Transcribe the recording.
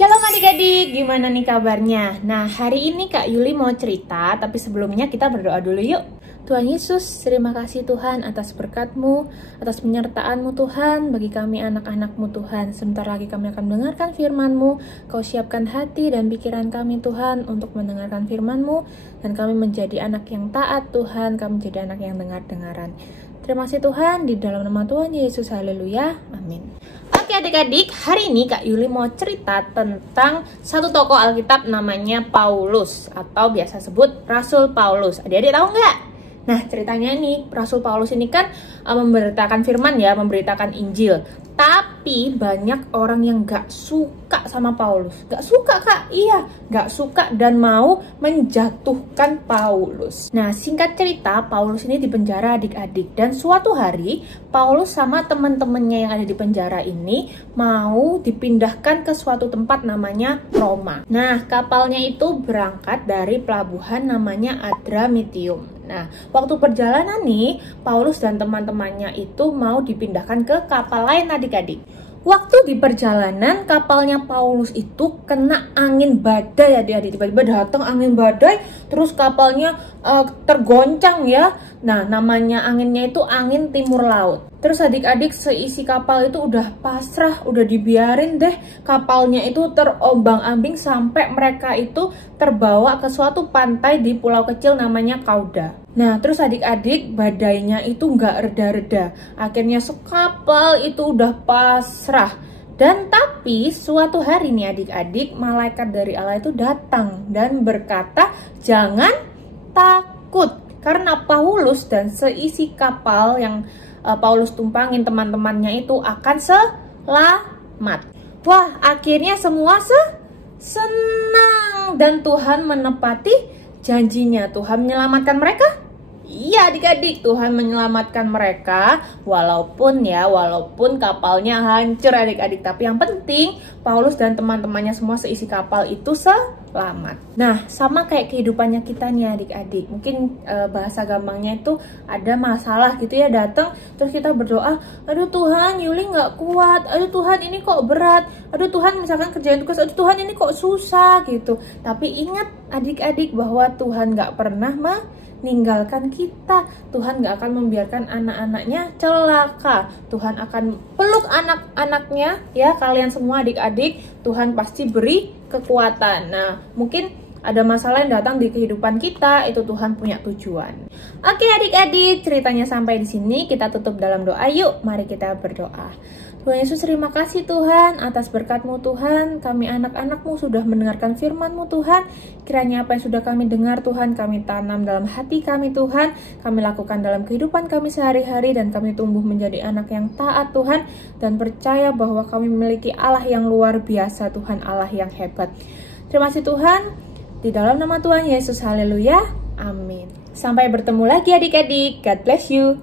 Shalom adik-adik, gimana nih kabarnya? Nah, hari ini Kak Yuli mau cerita, tapi sebelumnya kita berdoa dulu yuk. Tuhan Yesus, terima kasih Tuhan atas berkat-Mu, atas penyertaan-Mu Tuhan, bagi kami anak-anak-Mu Tuhan. Sebentar lagi kami akan mendengarkan firman-Mu, Kau siapkan hati dan pikiran kami Tuhan untuk mendengarkan firman-Mu, dan kami menjadi anak yang taat Tuhan, kami menjadi anak yang dengar-dengaran. Terima kasih Tuhan, di dalam nama Tuhan Yesus, haleluya, amin. Oke adik-adik, hari ini Kak Yuli mau cerita tentang satu tokoh Alkitab namanya Paulus, atau biasa sebut Rasul Paulus. Adik-adik tahu nggak? Nah, ceritanya nih, Rasul Paulus ini kan memberitakan firman ya, memberitakan Injil. Tapi banyak orang yang gak suka sama Paulus. Gak suka Kak, iya, gak suka dan mau menjatuhkan Paulus. Nah, singkat cerita, Paulus ini dipenjara adik-adik. Dan suatu hari, Paulus sama teman-temannya yang ada di penjara ini mau dipindahkan ke suatu tempat namanya Roma. Nah, kapalnya itu berangkat dari pelabuhan namanya Adramitium. Nah, waktu perjalanan nih, Paulus dan teman-temannya itu mau dipindahkan ke kapal lain adik-adik. Waktu di perjalanan, kapalnya Paulus itu kena angin badai adik-adik. Tiba-tiba datang angin badai, terus kapalnya tergoncang ya. Nah, namanya anginnya itu angin timur laut. Terus adik-adik seisi kapal itu udah pasrah, udah dibiarin deh kapalnya itu terombang-ambing sampai mereka itu terbawa ke suatu pantai di pulau kecil namanya Kauda. Nah, terus adik-adik badainya itu nggak reda-reda. Akhirnya sekapal itu udah pasrah. Dan tapi suatu hari nih adik-adik, malaikat dari Allah itu datang dan berkata, jangan takut. Karena Paulus dan seisi kapal yang Paulus tumpangin teman-temannya itu akan selamat. Wah, akhirnya semua senang dan Tuhan menepati janjinya. Tuhan menyelamatkan mereka. Iya adik-adik, Tuhan menyelamatkan mereka walaupun kapalnya hancur adik-adik. Tapi yang penting Paulus dan teman-temannya semua seisi kapal itu selamat. Nah, sama kayak kehidupannya kita nih adik-adik. Mungkin bahasa gampangnya itu ada masalah gitu ya, datang terus kita berdoa, aduh Tuhan Yuli nggak kuat, aduh Tuhan ini kok berat, aduh Tuhan misalkan kerjain tugas, aduh Tuhan ini kok susah gitu. Tapi ingat adik-adik bahwa Tuhan nggak pernah meninggalkan kita. Tuhan gak akan membiarkan anak-anaknya celaka. Tuhan akan peluk anak-anaknya ya, kalian semua adik-adik. Tuhan pasti beri kekuatan. Nah, mungkin ada masalah yang datang di kehidupan kita, itu Tuhan punya tujuan. Oke adik-adik, ceritanya sampai di sini. Kita tutup dalam doa yuk. Mari kita berdoa. Tuhan Yesus, terima kasih Tuhan atas berkat-Mu Tuhan. Kami anak-anak-Mu sudah mendengarkan firman-Mu Tuhan. Kiranya apa yang sudah kami dengar Tuhan, kami tanam dalam hati kami Tuhan. Kami lakukan dalam kehidupan kami sehari-hari dan kami tumbuh menjadi anak yang taat Tuhan. Dan percaya bahwa kami memiliki Allah yang luar biasa Tuhan, Allah yang hebat. Terima kasih Tuhan. Di dalam nama Tuhan Yesus, haleluya, amin. Sampai bertemu lagi adik-adik. God bless you.